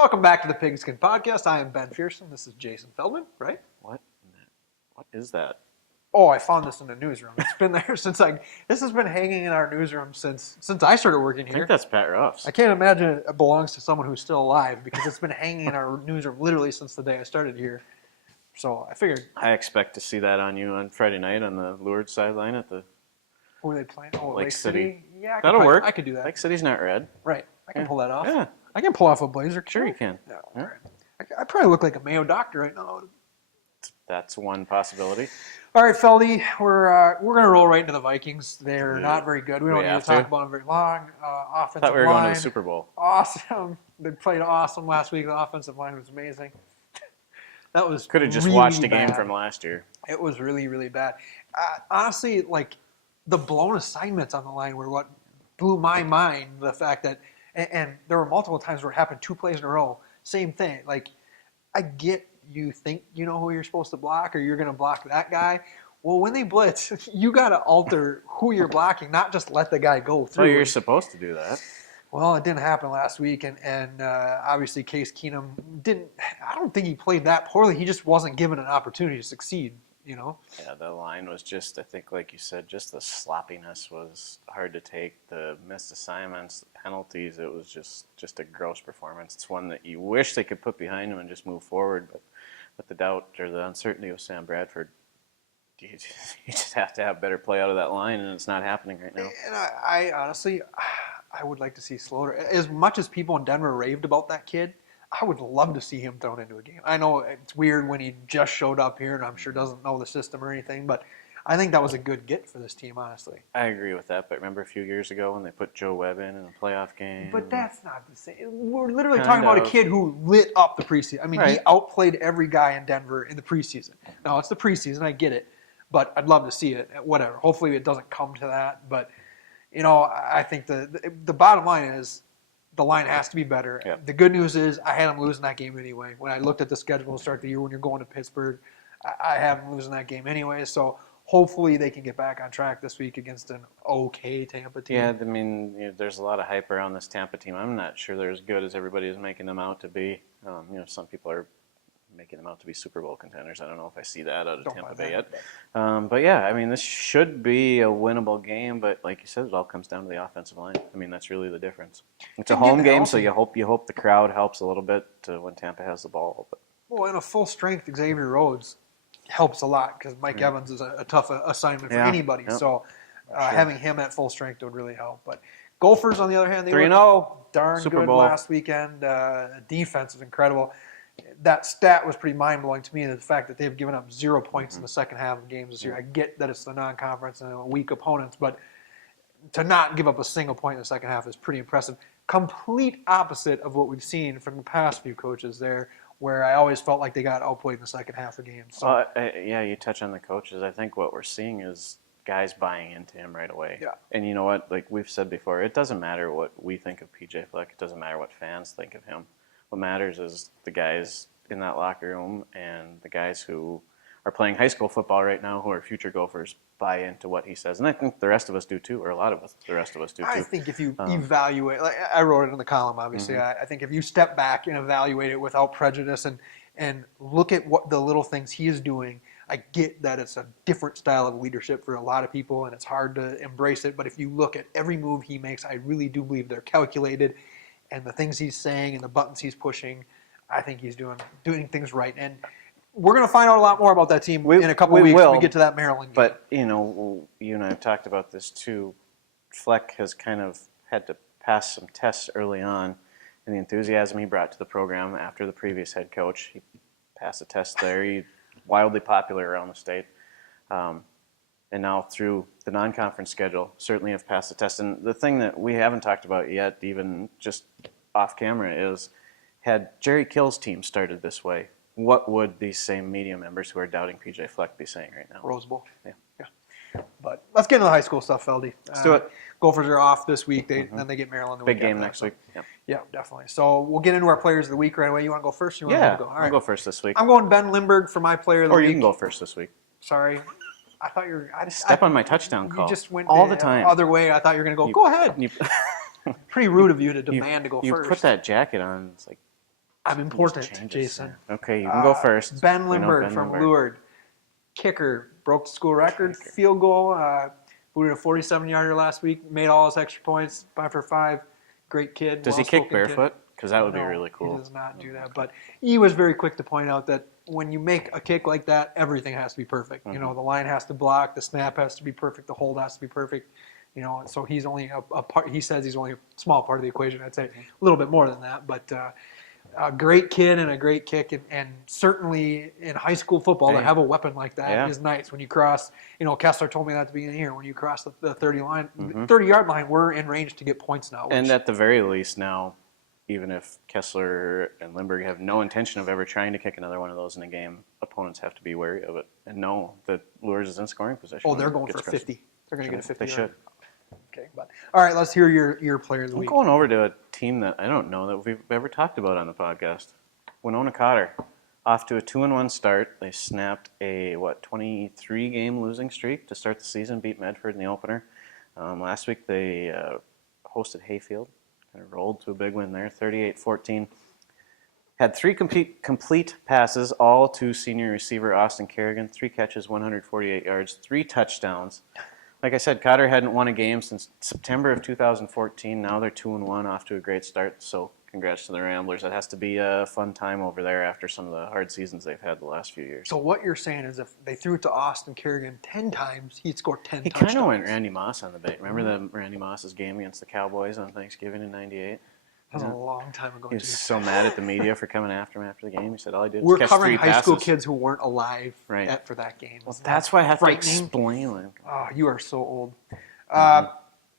Welcome back to the Pigskin Podcast. I am Ben Pherson. This is Jason Feldman, right? What is that? Oh, I found this in the newsroom. It's been there since this has been hanging in our newsroom since I started working here. I think that's Pat Ruff's. I can't imagine it belongs to someone who's still alive because it's been hanging in our newsroom literally since the day I started here. So I figured. I expect to see that on you on Friday night on the Lourdes sideline at the Who are they playing? Oh, Lake City. Yeah, That'll work. I could do that. Lake City's not red. Right. I can pull that off. Yeah. I can pull off a blazer. Sure you can. Yeah. Yeah. All right. I probably look like a Mayo doctor right now. That's one possibility. All right, Feldy, we're going to roll right into the Vikings. They're not very good. We don't need to talk about them very long. Offensive I thought we were line, going to the Super Bowl. Awesome. They played awesome last week. The offensive line was amazing. That was Could have just really watched a game bad. from last year. It was really, really bad. Honestly, like the blown assignments on the line were what blew my mind. The fact that, and there were multiple times where it happened 2 plays in a row. Same thing. Like, I get you think you know who you're supposed to block or you're going to block that guy. Well, when they blitz, you got to alter who you're blocking, not just let the guy go through. Well, you're supposed to do that. Well, it didn't happen last week, and obviously Case Keenum didn't. I don't think he played that poorly. He just wasn't given an opportunity to succeed. You know. Yeah, the line was just, I think, like you said, just the sloppiness was hard to take. The missed assignments, the penalties, it was just a gross performance. It's one that you wish they could put behind them and just move forward, but with the doubt or the uncertainty of Sam Bradford, you just have to have better play out of that line, and it's not happening right now. And I honestly, I would like to see Slaughter. As much as people in Denver raved about that kid, I would love to see him thrown into a game. I know it's weird when he just showed up here and I'm sure doesn't know the system or anything, but I think that was a good get for this team, honestly. I agree with that, but remember a few years ago when they put Joe Webb in a playoff game? But that's not the same. We're literally talking about a kid who lit up the preseason. I mean, Right. He outplayed every guy in Denver in the preseason. Now, it's the preseason, I get it, but I'd love to see it. Whatever. Hopefully it doesn't come to that, but, you know, I think the bottom line is the line has to be better. Yep. The good news is I had them losing that game anyway. When I looked at the schedule to start the year when you're going to Pittsburgh, I have them losing that game anyway, so hopefully they can get back on track this week against an okay Tampa team. Yeah, I mean, there's a lot of hype around this Tampa team. I'm not sure they're as good as everybody is making them out to be. Some people are making them out to be Super Bowl contenders. I don't know if I see that out of Tampa Bay yet. But yeah, I mean, this should be a winnable game, but like you said, it all comes down to the offensive line. I mean, that's really the difference. It's a home game, so you hope the crowd helps a little bit when Tampa has the ball. But. Well, and a full-strength Xavier Rhodes helps a lot because Mike Evans is a tough assignment for anybody. Yep. So having him at full strength would really help. But Gophers, on the other hand, they 3-0. darn Super good Bowl. last weekend. Defense is incredible. That stat was pretty mind-blowing to me, the fact that they've given up 0 points in the second half of games this year. I get that it's the non-conference and weak opponents, but to not give up a single point in the second half is pretty impressive. Complete opposite of what we've seen from the past few coaches there, where I always felt like they got outplayed in the second half of games. So, yeah, you touch on the coaches. I think what we're seeing is guys buying into him right away. Yeah. And you know what? Like we've said before, it doesn't matter what we think of PJ Fleck. It doesn't matter what fans think of him. What matters is the guys in that locker room and the guys who are playing high school football right now who are future Gophers buy into what he says. And I think the rest of us do too, or a lot of us, the rest of us do too. I think if you evaluate, like I wrote it in the column, obviously, I think if you step back and evaluate it without prejudice and look at what the little things he is doing, I get that it's a different style of leadership for a lot of people and it's hard to embrace it. But if you look at every move he makes, I really do believe they're calculated. And the things he's saying and the buttons he's pushing, I think he's doing things right. And we're going to find out a lot more about that team in a couple of weeks when we get to that Maryland game. But, you and I have talked about this too. Fleck has kind of had to pass some tests early on, and the enthusiasm he brought to the program after the previous head coach. He passed a test there. He's wildly popular around the state. And now through the non-conference schedule, certainly have passed the test. And the thing that we haven't talked about yet, even just off camera, is had Jerry Kill's team started this way, what would these same media members who are doubting PJ Fleck be saying right now? Rose Bowl. Yeah. But let's get into the high school stuff, Feldy. Let's do it. Gophers are off this week. Then they get Maryland the week Big game after next that, week. So. Yeah, definitely. So we'll get into our players of the week right away. You want to go first? Or you want me to go? All right. I'll go first this week. I'm going Ben Lindbergh for my player of the Or week. you can go first this week. Sorry. I thought you were... Step on my touchdown call. You just went all the time. Other way. I thought you were going to go. Go ahead. Pretty rude of you to demand to go you first. put that jacket on. It's like I'm important, Changes, Jason. yeah. Okay, you can go first. Ben We know Lindbergh Ben from Lindbergh. Lourdes. Kicker, broke the school record. Kicker. Field goal, booted a 47-yarder last week, made all his extra points, 5 for 5. Great kid. Does he kick well-spoken kid. barefoot? Because that would be No, really cool. He does not do that. But he was very quick to point out that when you make a kick like that, everything has to be perfect. Mm-hmm. You know, the line has to block, the snap has to be perfect, the hold has to be perfect. You know, so he's only a part. He says he's only a small part of the equation. I'd say a little bit more than that. But a great kid and a great kick, and certainly in high school football to have a weapon like that is nice. When you cross, you know, Kessler told me that at the beginning of the year. When you cross the 30-yard line, we're in range to get points now. And at the very least now, even if Kessler and Lindbergh have no intention of ever trying to kick another one of those in a game, opponents have to be wary of it and know that Lourdes is in scoring position. Oh, they're going for 50. They're going to get a 50. They should. Okay, but all right, let's hear your player of the I'm week. going over to a team that I don't know that we've ever talked about on the podcast. Winona Cotter, off to a 2-1 start. They snapped a 23-game losing streak to start the season. Beat Medford in the opener. Last week they hosted Hayfield. Kind of rolled to a big win there, 38-14. Had 3 complete passes, all to senior receiver Austin Kerrigan. 3 catches, 148 yards, 3 touchdowns. Like I said, Cotter hadn't won a game since September of 2014. Now they're 2-1, off to a great start. So congrats to the Ramblers. It has to be a fun time over there after some of the hard seasons they've had the last few years. So what you're saying is if they threw it to Austin Kerrigan 10 times, he'd score 10 He touchdowns. kind of went Randy Moss on the bait. Remember the Randy Moss's game against the Cowboys on Thanksgiving in '98? That was a long time ago. He was so mad at the media for coming after him after the game. He said, all I did was We're catch covering 3 high school passes. kids who weren't alive Right. for that game. Well, that's why I have to frightening? explain it. Oh, you are so old.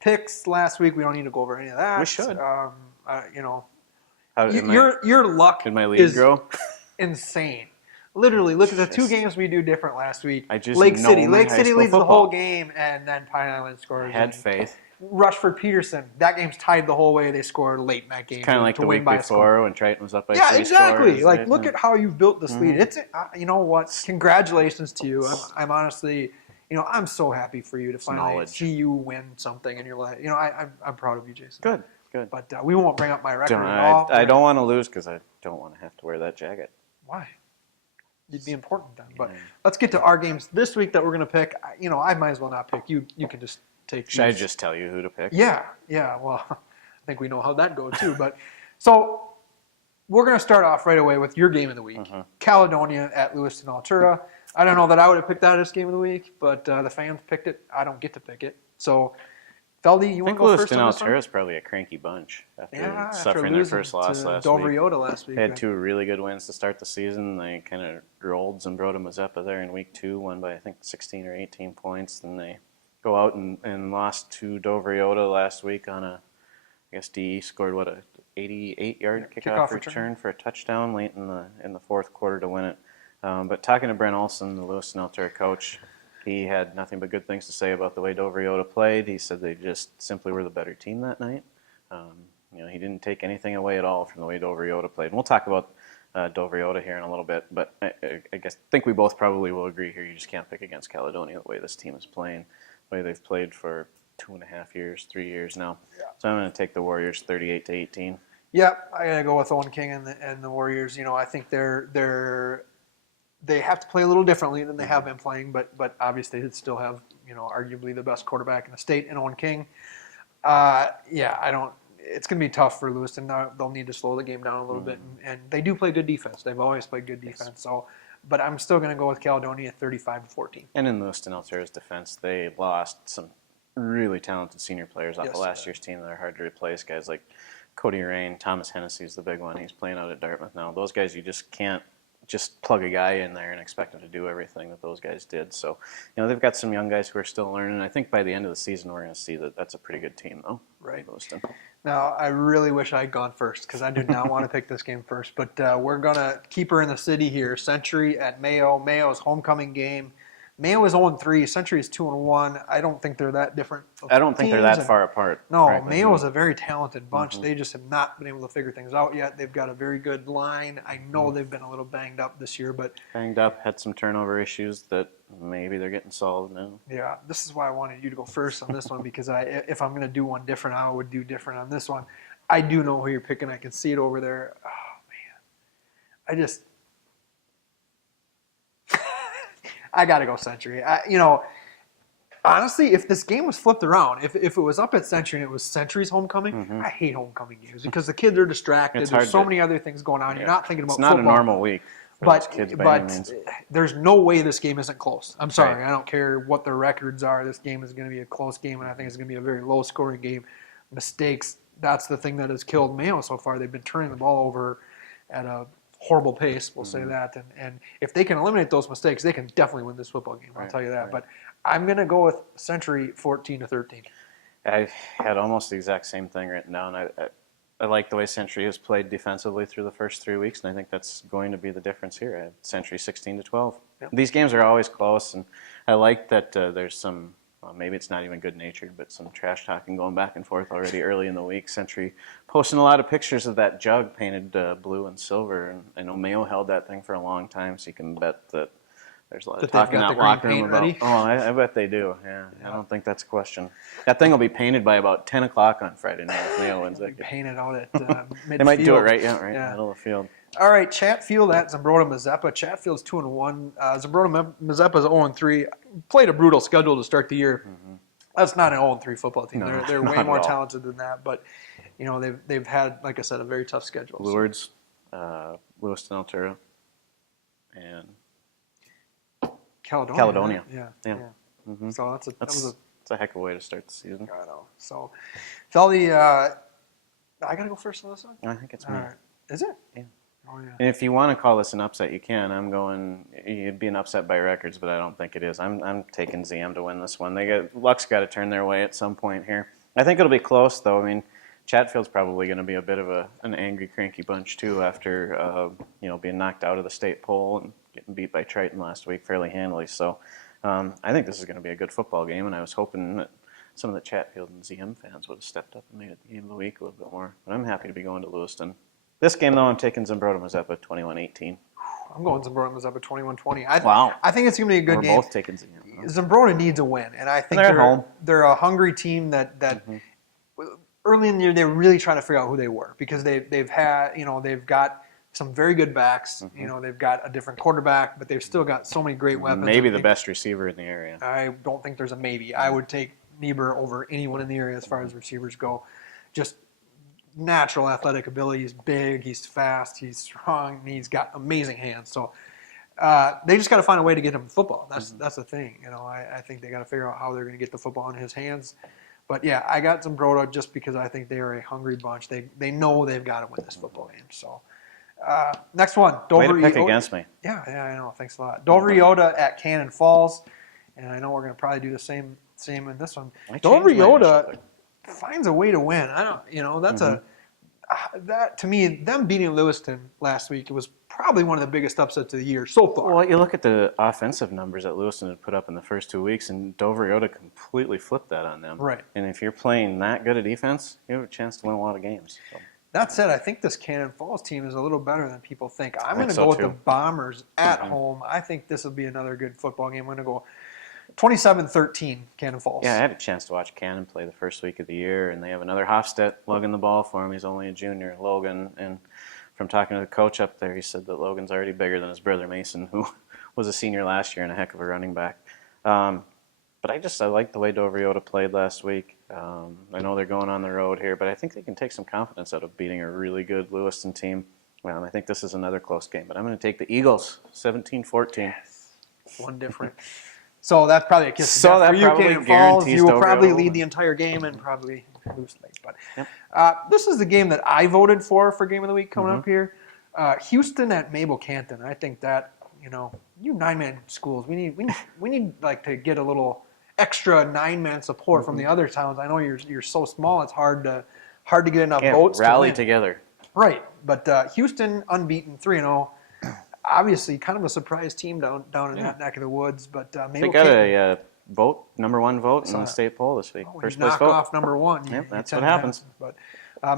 Picks last week, we don't need to go over any of that. We should. You know, How, your luck did my lead is grow? insane. Literally, look at the 2 games we do different last week. I just Lake know City. my Lake high City school leads the football. whole game, and then Pine Island scores. I had faith. Rushford Peterson. That game's tied the whole way. They scored late in that game. Kind of like to the win week by a score. before when Triton was up by 3 Yeah, exactly. scores. Like, look at how you've built this lead. It's you know what? Congratulations to you. I'm honestly, you know, I'm so happy for you to finally see you win something in your life. You know, I'm proud of you, Jason. Good. But we won't bring up my record at all. I don't want to lose because I don't want to have to wear that jacket. Why? You'd be important then. But let's get to our games this week that we're going to pick. You know, I might as well not pick. You can just take. Should I just tell you who to pick? Yeah. Well, I think we know how that goes too. But so we're going to start off right away with your game of the week, Caledonia at Lewiston Altura. I don't know that I would have picked that as game of the week, but the fans picked it. I don't get to pick it. So, Feldy, you want to go first on this one? Lewiston Altura is probably a cranky bunch after After suffering their losing first loss to last Dovriota last week. They had 2 really good wins to start the season. They kind of rolled Zumbrota Mazeppa there in week 2, won by I think 16 or 18 points. Then they go out and lost to Dovriota last week on I guess DE scored a 88-yard kickoff return for a touchdown late in the fourth quarter to win it. But talking to Brent Olson, the Lewiston Altura coach, he had nothing but good things to say about the way Dovriota played. He said they just simply were the better team that night. You know, he didn't take anything away at all from the way Dovriota played. And we'll talk about Dovriota here in a little bit, but I think we both probably will agree here. You just can't pick against Caledonia the way this team is playing, the way they've played for 2.5 years, 3 years now. Yeah. So I'm going to take the Warriors 38-18. Yep, I got to go with Owen King and the Warriors. You know, I think they have to play a little differently than they have been playing, but obviously they still have, you know, arguably the best quarterback in the state in Owen King. It's going to be tough for Lewiston. They'll need to slow the game down a little bit, and they do play good defense. They've always played good defense. Yes. So, but I'm still going to go with Caledonia 35-14. And in Lewiston Altura's defense, they lost some really talented senior players off the last year's team that are hard to replace. Guys like Cody Rain, Thomas Hennessy's the big one. He's playing out at Dartmouth now. Those guys, you just can't just plug a guy in there and expect him to do everything that those guys did. So, you know, they've got some young guys who are still learning. I think by the end of the season, we're going to see that that's a pretty good team, though. Right. Lewiston. Now, I really wish I had gone first because I did not want to pick this game first. But we're going to keep her in the city here. Century at Mayo. Mayo's homecoming game. Mayo is 0-3. Century is 2-1. I don't think they're that different. I don't think they're that far apart. No, right? Mayo is a very talented bunch. They just have not been able to figure things out yet. They've got a very good line. I know they've been a little banged up this year, but banged up, had some turnover issues that maybe they're getting solved now. Yeah, this is why I wanted you to go first on this one because if I'm going to do one different, I would do different on this one. I do know who you're picking. I can see it over there. Oh, man. I got to go Century. Honestly, if this game was flipped around, if it was up at Century and it was Century's homecoming, I hate homecoming games because the kids are distracted. There's so many other things going on. You're not thinking about football. It's not a normal week for those kids by any means. There's no way this game isn't close. I'm sorry. Right. I don't care what the records are. This game is going to be a close game, and I think it's going to be a very low-scoring game. Mistakes, that's the thing that has killed Mayo so far. They've been turning the ball over at a horrible pace, we'll say that. And if they can eliminate those mistakes, they can definitely win this football game. I'll tell you that. Right. But I'm going to go with Century 14-13. I had almost the exact same thing written down. I like the way Century has played defensively through the first 3 weeks, and I think that's going to be the difference here. I had Century 16-12. Yep. These games are always close, and I like that there's some, well, maybe it's not even good-natured, but some trash talking going back and forth already early in the week. Century posting a lot of pictures of that jug painted blue and silver, and I know Mayo held that thing for a long time, so you can bet that there's a lot of talk in that locker room about. Ready? Oh, I bet they do. Yeah, I don't think that's a question. That thing will be painted by about 10 o'clock on Friday night if Mayo wins that game. Painted out at midfield. They might do it right, middle of the field. All right, Chatfield at Zumbrota Mazeppa. Chatfield's 2-1. Zumbrota Mazeppa's 0-3. Played a brutal schedule to start the year. Mm-hmm. That's not an 0-3 football team. No, they're way more talented than that. But they've had, like I said, a very tough schedule. Lourdes, Lewiston, Altura, and Caledonia. Yeah. Mm-hmm. So that's a heck of a way to start the season. I know. So, Feldy, I got to go first on this one? I think it's me. All right. Is it? Yeah. Oh, yeah. And if you want to call this an upset, you can. I'm going. It'd be an upset by records, but I don't think it is. I'm taking ZM to win this one. Luck's got to turn their way at some point here. I think it'll be close, though. I mean, Chatfield's probably going to be a bit of an angry, cranky bunch too after being knocked out of the state poll and getting beat by Triton last week fairly handily. So I think this is going to be a good football game, and I was hoping that some of the Chatfield and ZM fans would have stepped up and made it the game of the week a little bit more. But I'm happy to be going to Lewiston. This game, though, I'm taking Zumbrota Mazeppa 21-18. I'm going Zumbrota Mazeppa 21-20. I think it's going to be a good game. We're both taking ZM. Zumbrota needs a win, and I think they're a hungry team that early in the year they were really trying to figure out who they were because they've got some very good backs. Mm-hmm. They've got a different quarterback, but they've still got so many great weapons. Maybe the best receiver in the area. I don't think there's a maybe. I would take Niebuhr over anyone in the area as far as receivers go. Just natural athletic ability. He's big, he's fast, he's strong, and he's got amazing hands. So they just got to find a way to get him football. That's the thing. I think they got to figure out how they're going to get the football in his hands. But yeah, I got Zumbrota just because I think they are a hungry bunch. They know they've got to win this football game. So next one, Dover. Way to pick against me. Yeah, I know. Thanks a lot. Dover Yoda at Cannon Falls, and I know we're going to probably do the same in this one. Dover Yoda finds a way to win. That's that to me, them beating Lewiston last week, it was probably one of the biggest upsets of the year so far. Well, you look at the offensive numbers that Lewiston had put up in the first 2 weeks, and Dover Yoda completely flipped that on them. Right. And if you're playing that good a defense, you have a chance to win a lot of games. So. That said, I think this Cannon Falls team is a little better than people think. I'm going to go with the Bombers at home. I think this will be another good football game. I'm going to go 27-13, Cannon Falls. Yeah, I had a chance to watch Cannon play the first week of the year, and they have another Hofstedt lugging the ball for him. He's only a junior, Logan. And from talking to the coach up there, he said that Logan's already bigger than his brother Mason, who was a senior last year and a heck of a running back. But I like the way Dover Yoda played last week. I know they're going on the road here, but I think they can take some confidence out of beating a really good Lewiston team. I think this is another close game, but I'm going to take the Eagles, 17-14. Yes. One different. So that's probably a kiss of death for you, Cannon Falls. You will probably lead the entire game and probably lose late. But this is the game that I voted for Game of the Week coming up here. Houston at Mabel Canton. I think that you 9-man schools, we need like to get a little extra 9-man support from the other towns. I know you're so small, it's hard to get enough votes. Rally together. Right, but Houston unbeaten 3-0. Obviously, kind of a surprise team down in that neck of the woods, but they got a number one vote in the state poll this week. First place vote. Off number one. That's what happens. But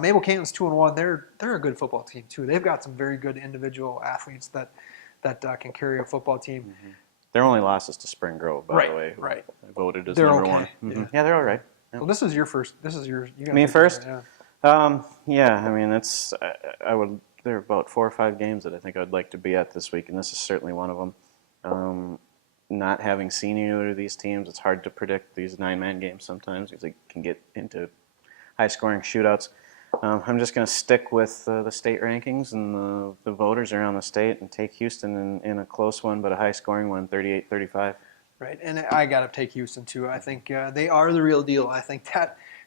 Mabel Canton's 2-1. They're a good football team too. They've got some very good individual athletes that can carry a football team. Mm-hmm. Their only loss is to Spring Grove, by the way. Right. Voted as they're number okay. one. Mm-hmm. Yeah, they're all right. Yeah. Well, this is your first. This is your. Me first. Yeah. I mean, it's. I would there are about 4 or 5 games that I think I'd like to be at this week, and this is certainly one of them. Not having seen either of these teams, it's hard to predict these 9-man games sometimes because they can get into high-scoring shootouts. I'm just going to stick with the state rankings and the voters around the state and take Houston in a close one, but a high-scoring one, 38-35. Right, and I got to take Houston too. I think they are the real deal. I think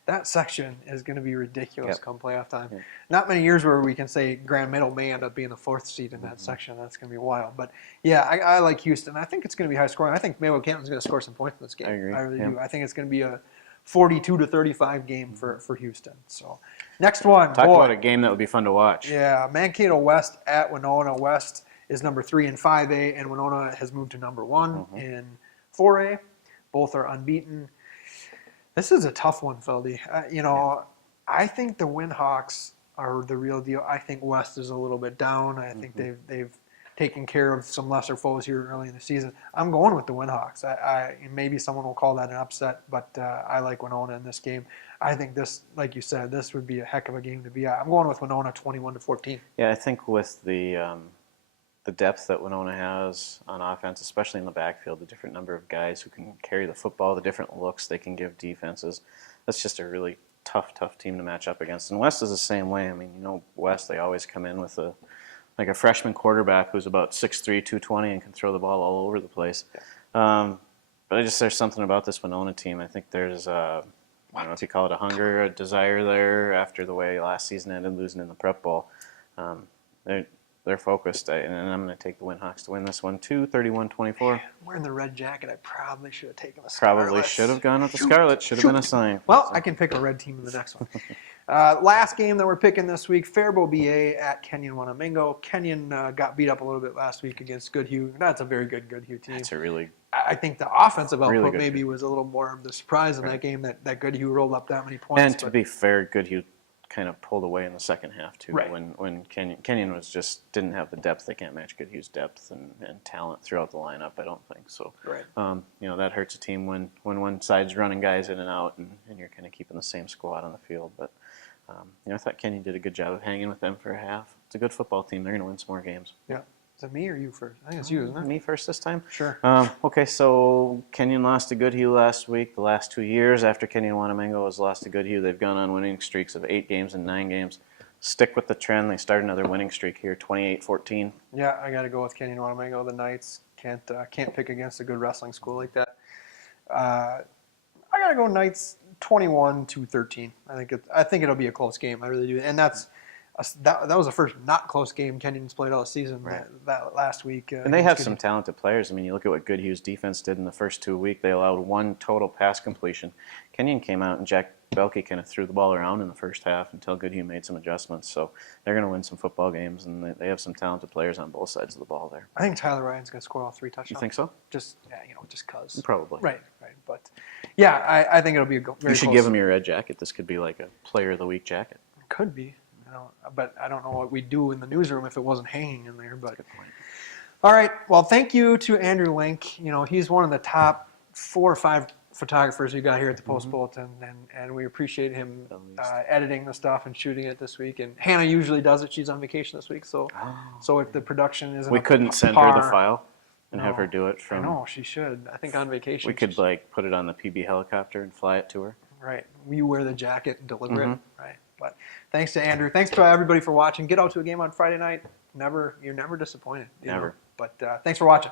that section is going to be ridiculous come playoff time. Yep. Not many years where we can say Grand Meadow may end up being the 4th seed in that section. That's going to be wild. But yeah, I like Houston. I think it's going to be high scoring. I think Mayo Canton's going to score some points in this game. I agree. I really do. I think it's going to be a 42-35 game for Houston. So next one. Talk about a game that would be fun to watch. Yeah, Mankato West at Winona. West is number 3 in 5A, and Winona has moved to number 1 in 4A. Both are unbeaten. This is a tough one, Feldy. I think the Windhawks are the real deal. I think West is a little bit down. I think they've taken care of some lesser foes here early in the season. I'm going with the Windhawks. Maybe someone will call that an upset, but I like Winona in this game. I think this, like you said, this would be a heck of a game to be at. I'm going with Winona 21-14. Yeah, I think with the depth that Winona has on offense, especially in the backfield, the different number of guys who can carry the football, the different looks they can give defenses, that's just a really tough team to match up against. And West is the same way. I mean, West, they always come in with a freshman quarterback who's about 6'3", 220 and can throw the ball all over the place. But there's something about this Winona team. I think there's, I don't know if you call it a hunger, a desire there after the way last season ended, losing in the prep bowl. They're focused, and I'm going to take the Windhawks to win this one, 31-24. Wearing the red jacket, I probably should have taken the Scarlet. Probably should have gone with the Scarlet. Should have been a sign. Well, I can pick a red team in the next one. Last game that we're picking this week, Faribault BA at Kenyon-Wanamingo. Kenyon got beat up a little bit last week against Goodhue. That's a very good Goodhue team. It's a really... I think the offensive output really maybe was a little more of the surprise in that game that Goodhue rolled up that many points. And to be fair, Goodhue kind of pulled away in the second half too. Right. When Kenyon was just didn't have the depth. They can't match Goodhue's depth and talent throughout the lineup, I don't think. So right. That hurts a team when one side's running guys in and out and you're kind of keeping the same squad on the field. But I thought Kenyon did a good job of hanging with them for a half. It's a good football team. They're going to win some more games. Yeah. Is it me or you first? I think it's you, isn't it? Me first this time? Sure. Okay, so Kenyon lost to Goodhue last week. The last 2 years after Kenyon-Wanamingo has lost to Goodhue, they've gone on winning streaks of 8 games and 9 games. Stick with the trend. They start another winning streak here, 28-14. Yeah, I got to go with Kenyon-Wanamingo. The Knights can't pick against a good wrestling school like that. I got to go Knights 21-13. I think it'll be a close game. I really do. And that was the first not close game Kenyon's played all season. Right. That last week. And they have some talented players. I mean, you look at what Goodhue's defense did in the first 2 weeks. They allowed 1 total pass completion. Kenyon came out and Jack Belkey kind of threw the ball around in the first half until Goodhue made some adjustments. So they're going to win some football games, and they have some talented players on both sides of the ball there. I think Tyler Ryan's going to score all 3 touchdowns. You think so? Just cause. Probably. Right. But yeah, I think it'll be very You should give him your red jacket. This could be like a Player of the Week jacket. Could be. But I don't know what we'd do in the newsroom if it wasn't hanging in there. But That's a good point. All right. Well, thank you to Andrew Link. He's one of the top 4 or 5 photographers we got here at the Post-Bulletin, and we appreciate him editing the stuff and shooting it this week. And Hannah usually does it. She's on vacation this week, so if the production isn't we couldn't send her the file and have her do it from. No, she should. I think on vacation we could put it on the PB helicopter and fly it to her. Right. You wear the jacket and deliver it. Right. But thanks to Andrew. Thanks to everybody for watching. Get out to a game on Friday night. You're never disappointed. Never. But thanks for watching.